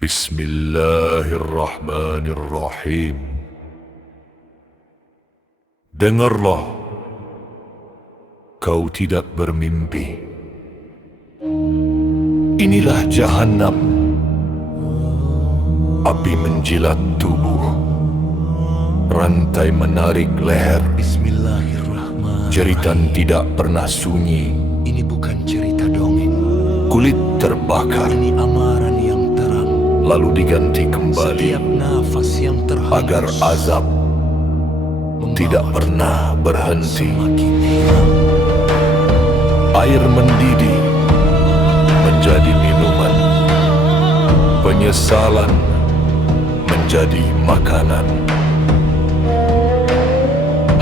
Bismillahirrahmanirrahim. Dengarlah, kau tidak bermimpi. Inilah Jahannam, api menjilat tubuh, rantai menarik leher. Bismillahirrahmanirrahim. Jeritan tidak pernah sunyi. Ini bukan cerita dongeng. Kulit terbakar, Ini amaran yang terang. lalu diganti kembali Setiap nafas yang terhembus agar azab tidak pernah berhenti. semakin hilang. Air mendidih menjadi minuman, penyesalan menjadi makanan.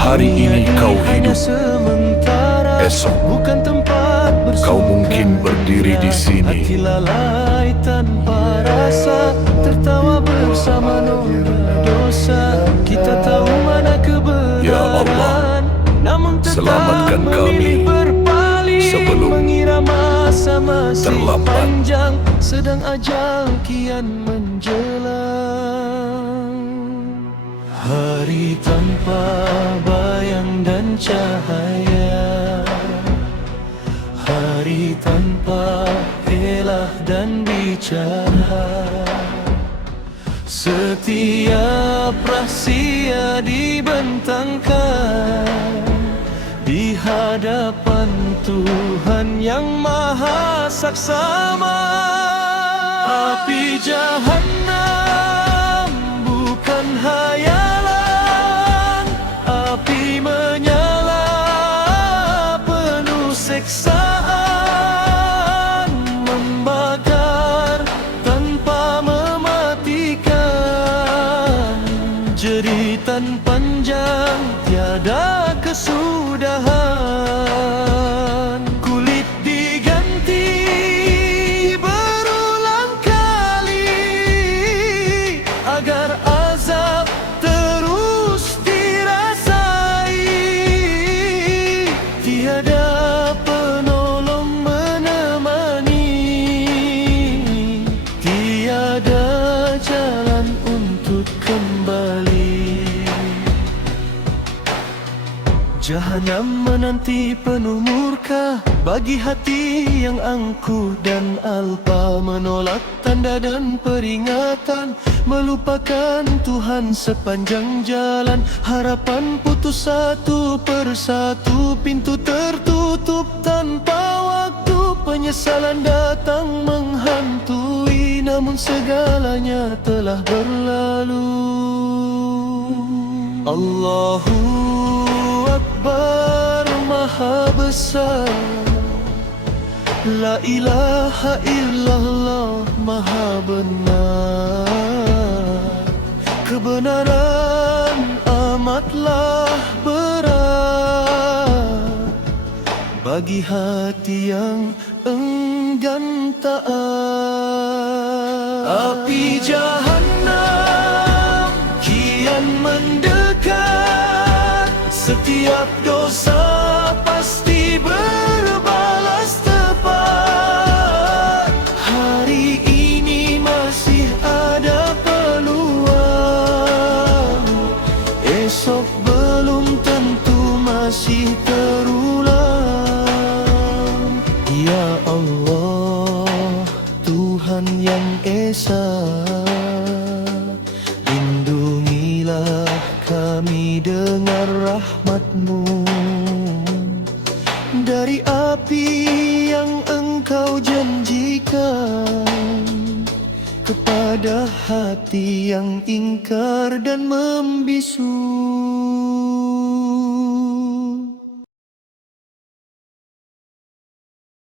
Hari ini kau hidup, sementara, esok bukan tempat bersandar. kau mungkin berdiri di sini. Hati lalai tanpa rasa, tertawa bersama noda dosa. Kita tahu mana kebenaran, Ya Allah, namun tetap selamatkan kami memilih berpaling. sebelum Mengira masa masih terlambat. panjang, sedang ajal kian menjelang. Hari tanpa bayang dan cahaya, hari tanpa elah dan bicara. Setiap rahsia dibentangkan di hadapan Tuhan yang Maha Saksama. Api Jahannam bukan hayalan, api menyala penuh siksaan, membakar tanpa mematikan. Jeritan panjang tiada kesudahan, kulit diganti berulang kali agar azab terus dirasai. Tiada penolong menemani, tiada jalan untuk kembali. Jahannam menanti penuh murka bagi hati yang angkuh dan alpa, menolak tanda dan peringatan, melupakan Tuhan sepanjang jalan. Harapan putus satu persatu, pintu tertutup tanpa waktu. Penyesalan datang menghantui, namun segalanya telah berlalu. Allahu Akbar, Maha Besar. La ilaha illallah, Maha benar. Kebenaran amatlah berat bagi hati yang enggan taat. Api Jahannam kian mendekat, setiap dosa pasti berbalas tepat. Hari ini masih ada peluang, esok belum tentu masih terulang. Ya Allah, Tuhan yang Esa, lindungilah kami dengan rahmat-Mu dari api yang Engkau janjikan, kepada hati yang ingkar dan membisu.